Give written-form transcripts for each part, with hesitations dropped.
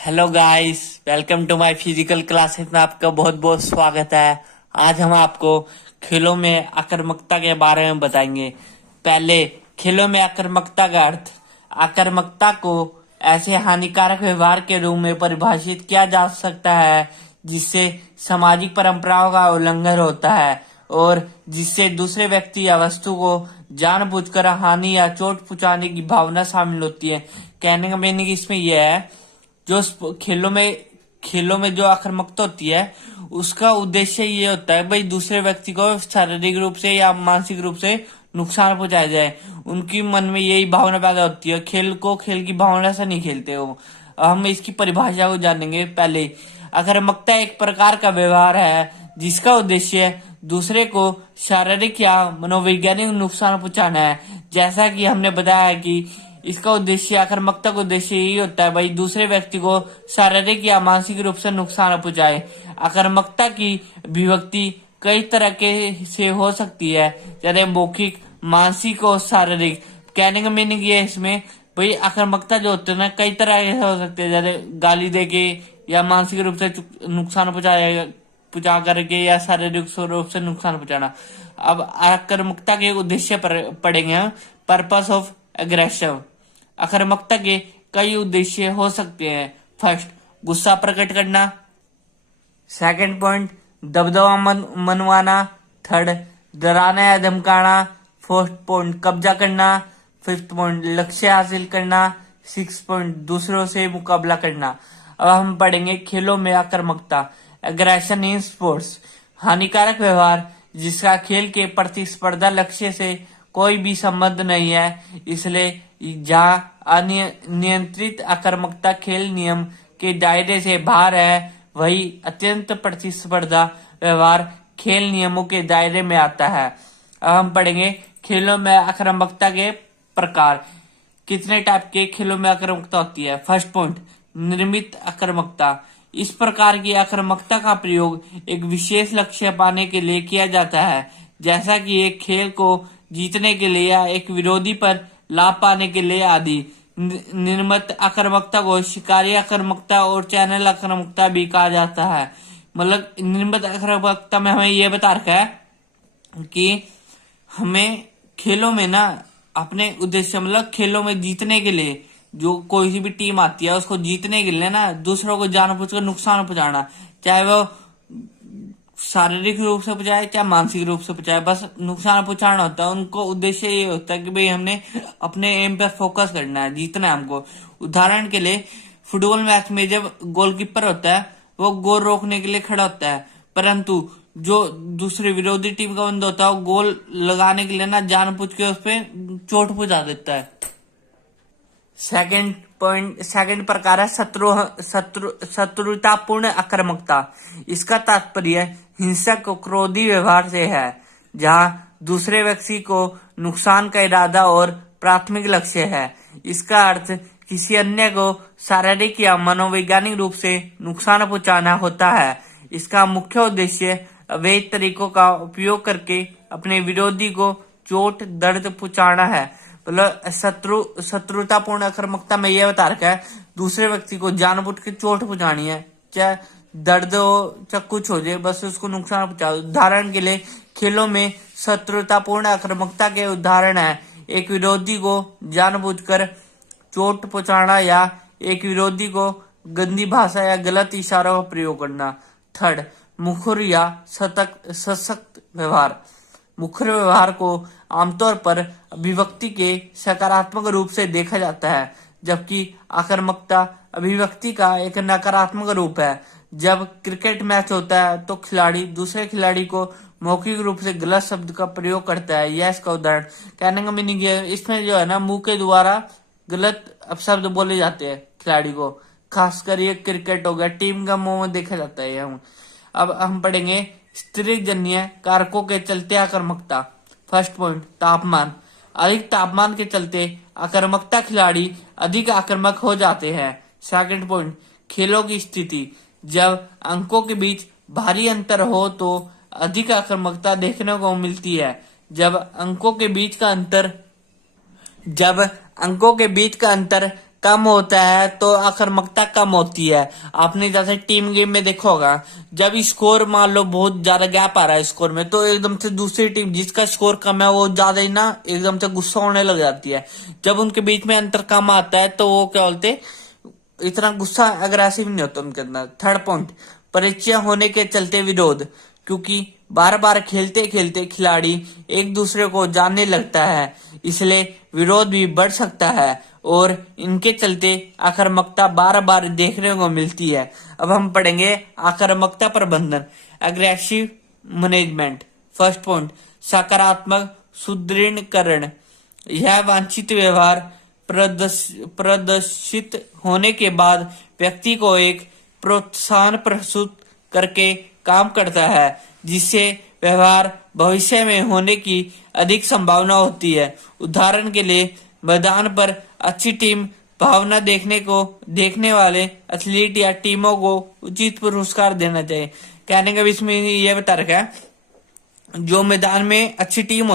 Hello guys, welcome to my physical classes में आपका बहुत बहुत स्वागत है। आज हम आपको खेलों में आक्रामकता के बारे में बताएंगे। पहले, खेलों में आक्रामकता का अर्थ। आक्रामकता को ऐसे हानिकारक व्यवहार के रूप में परिभाषित किया जा सकता है जिससे सामाजिक परंपराओं का उल्लंघन होता है और जिससे दूसरे व्यक्ति या वस्तु को जानबूझकर हानि या चोट पहुंचाने की भावना शामिल होती है। कहने का मीनिंग इसमें यह है, जो खेलों में जो आक्रामकता होती है उसका उद्देश्य ये होता है भाई दूसरे व्यक्ति को शारीरिक रूप से या मानसिक रूप से नुकसान पहुंचाया जाए। उनकी मन में यही भावना पैदा होती है। खेल को खेल की भावना से नहीं खेलते वो। हम इसकी परिभाषा को जानेंगे। पहले, आक्रामकता एक प्रकार का व्यवहार है जिसका उद्देश्य दूसरे को शारीरिक या मनोवैज्ञानिक नुकसान पहुंचाना है। जैसा कि हमने बताया कि इसका उद्देश्य, आक्रामकता का उद्देश्य यही होता है भाई दूसरे व्यक्ति को शारीरिक या मानसिक रूप से नुकसान पहुंचाए। आक्रामकता की अभिव्यक्ति कई तरह के से हो सकती है, जैसे मौखिक, मानसिक और शारीरिक। कहने का मीनिंग ये है इसमें भाई आक्रामकता जो होती है ना कई तरह के हो सकते हैं, जैसे गाली देके या मानसिक रूप से नुकसान पहुंचा करके या शारीरिक रूप से नुकसान पहुंचाना। अब आक्रामकता के उद्देश्य पर पढ़ेंगे हम। Purpose of aggressive. आक्रामकता के कई उद्देश्य हो सकते हैं। फर्स्ट, गुस्सा प्रकट करना। सेकंड पॉइंट, दबदबा मनवाना। थर्ड, डराना या धमकाना। फोर्थ पॉइंट, कब्जा करना। फिफ्थ पॉइंट, लक्ष्य हासिल करना। सिक्स पॉइंट, दूसरों से मुकाबला करना। अब हम पढ़ेंगे खेलों में आक्रामकता। एग्रेशन इन स्पोर्ट्स, हानिकारक व्यवहार जिसका खेल के प्रतिस्पर्धा लक्ष्य से कोई भी संबंध नहीं है, इसलिए जहां अनियंत्रित आक्रामकता खेल नियम के दायरे से बाहर है, वही अत्यंत प्रतिस्पर्धा व्यवहार खेल नियमों के दायरे में आता है। अब हम पढ़ेंगे खेलों में आक्रामकता के प्रकार। कितने टाइप के खेलों में आक्रामकता होती है। फर्स्ट पॉइंट, निर्मित आक्रामकता। इस प्रकार की आक्रामकता का प्रयोग एक विशेष लक्ष्य पाने के लिए किया जाता है, जैसा कि एक खेल को जीतने के लिए या एक विरोधी पर लाभ पाने के लिए आदि। निर्मित आक्रामकता को शिकारी आक्रामकता और चैनल आक्रामकता भी कहा जाता है। मतलब निर्मित आक्रामकता में हमें यह बता रखा है कि हमें खेलों में ना अपने उद्देश्य, मतलब खेलों में जीतने के लिए जो कोई सी भी टीम आती है उसको जीतने के लिए ना दूसरों को जानबूझकर नुकसान पहुंचाना, चाहे वो शारीरिक रूप से पहुंचाए चाहे मानसिक रूप से पहुंचाए, बस नुकसान पहुंचाना होता है। उनको उद्देश्य ये होता है कि भाई हमने अपने एम पे फोकस करना है, जीतना है हमको। उदाहरण के लिए फुटबॉल मैच में जब गोलकीपर होता है वो गोल रोकने के लिए खड़ा होता है, परंतु जो दूसरे विरोधी टीम का बंदा होता है वो गोल लगाने के लिए ना जानबूझ के उस पर चोट पहुंचा देता है। सेकंड प्रकार है शत्रुतापूर्ण आक्रामकता। इसका तात्पर्य हिंसक और क्रोधी व्यवहार से है, जहां दूसरे व्यक्ति को नुकसान का इरादा और प्राथमिक लक्ष्य है। इसका अर्थ किसी अन्य को शारीरिक या मनोवैज्ञानिक रूप से नुकसान पहुंचाना होता है। इसका मुख्य उद्देश्य अवैध तरीकों का उपयोग करके अपने विरोधी को चोट दर्द पहुंचाना है। मतलब शत्रुतापूर्ण आक्रामकता में यह बता रखा है दूसरे व्यक्ति को जानबूझ के चोट पहुंचानी है, चाहे दर्द हो चाहे कुछ हो जाए, बस उसको नुकसान पहुंचा। उदाहरण के लिए खेलों में शत्रुतापूर्ण आक्रामकता के उदाहरण है एक विरोधी को जानबूझकर चोट पहुंचाना या एक विरोधी को गंदी भाषा या गलत इशारों का प्रयोग करना। थर्ड, मुखर या सशक्त व्यवहार। मुखर व्यवहार को आमतौर पर अभिव्यक्ति के सकारात्मक रूप से देखा जाता है, जबकि आक्रामकता अभिव्यक्ति का एक नकारात्मक रूप है। जब क्रिकेट मैच होता है तो खिलाड़ी दूसरे खिलाड़ी को मौखिक रूप से गलत शब्द का प्रयोग करता है। यह इसका उदाहरण। कहने का मीनिंग है इसमें जो है ना मुंह के द्वारा गलत अपशब्द बोले जाते हैं खिलाड़ी को, खासकर ये क्रिकेट हो गया, टीम का मुंह में देखा जाता है। अब हम पढ़ेंगे स्थितिजन्य कारकों के चलते आक्रामकता। फर्स्ट पॉइंट, तापमान। अधिक तापमान के चलते आक्रामकता खिलाड़ी अधिक आक्रामक हो जाते हैं। सेकंड पॉइंट, खेलों की स्थिति। जब अंकों के बीच भारी अंतर हो तो अधिक आक्रामकता देखने को मिलती है। जब अंकों के बीच का अंतर कम होता है तो आक्रामकता कम होती है। आपने जैसे टीम गेम में देखा होगा, जब स्कोर मान लो बहुत ज्यादा गैप आ रहा है स्कोर में, तो एकदम से दूसरी टीम जिसका स्कोर कम है वो ज्यादा ही ना एकदम से गुस्सा होने लग जाती है। जब उनके बीच में अंतर कम आता है तो वो क्या बोलते, इतना गुस्सा अग्रेसिव नहीं होता उनके अंदर। थर्ड पॉइंट, परिचय होने के चलते विरोध, क्योंकि बार बार खेलते खेलते खिलाड़ी एक दूसरे को जानने लगता है, इसलिए विरोध भी बढ़ सकता है और इनके चलते आक्रामकता बार बार देखने को मिलती है। अब हम पढ़ेंगे आक्रामकता प्रबंधन, अग्रेसिव मैनेजमेंट। फर्स्ट पॉइंट, सकारात्मक सुदृढ़ीकरण, यह वांछित व्यवहार प्रदर्शित होने के बाद व्यक्ति को एक प्रोत्साहन प्रस्तुत करके काम करता है, जिससे व्यवहार भविष्य में होने की अधिक संभावना होती है। उदाहरण के लिए मैदान पर अच्छी टीम भावना देखने वाले एथलीट या टीमों को उचित पुरस्कार देना चाहिए। कहने का भी इसमें यह बता रखा है, जो मैदान में अच्छी टीम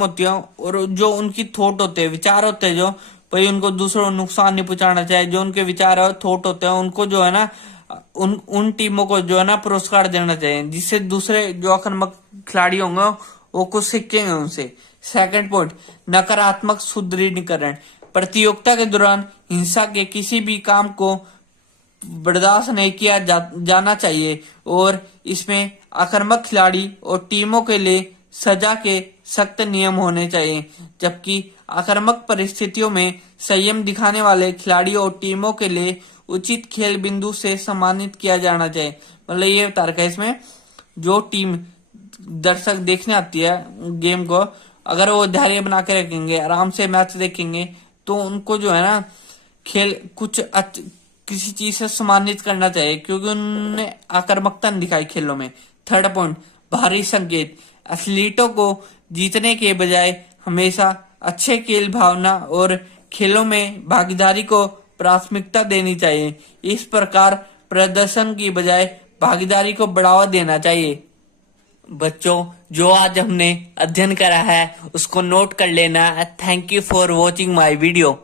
होती है, और जो उनकी थॉट होते हैं, विचार होते हैं, जो भाई उनको दूसरों को नुकसान नहीं पहुंचाना चाहिए, जो उनके विचार और थॉट होते हैं उनको जो है ना उन टीमों को जो है ना पुरस्कार देना चाहिए, जिससे दूसरे जो आक्रामक खिलाड़ी होंगे वो कुछ सीखेंगे उनसे। सेकंड पॉइंट, नकारात्मक सुदृढ़ीकरण, प्रतियोगिता के दौरान हिंसा के किसी भी काम को बर्दाश्त नहीं किया जाना चाहिए और इसमें आक्रामक खिलाड़ी और टीमों के लिए सजा के सख्त नियम होने चाहिए, जबकि आक्रामक परिस्थितियों में संयम दिखाने वाले खिलाड़ियों और टीमों के लिए उचित खेल बिंदु से सम्मानित किया जाना चाहिए। मतलब ये बता रखा है इसमें, जो टीम दर्शक देखने आती है गेम को, अगर वो धैर्य बना के रखेंगे, आराम से मैच देखेंगे, तो उनको जो है ना खेल किसी चीज से सम्मानित करना चाहिए, क्योंकि उन्होंने आक्रामकता नहीं दिखाई खेलों में। थर्ड पॉइंट, बाहरी संकेत, एथलीटों को जीतने के बजाय हमेशा अच्छे खेल भावना और खेलों में भागीदारी को प्राथमिकता देनी चाहिए। इस प्रकार प्रदर्शन की बजाय भागीदारी को बढ़ावा देना चाहिए। बच्चों, जो आज हमने अध्ययन करा है उसको नोट कर लेना। Thank you for watching my video.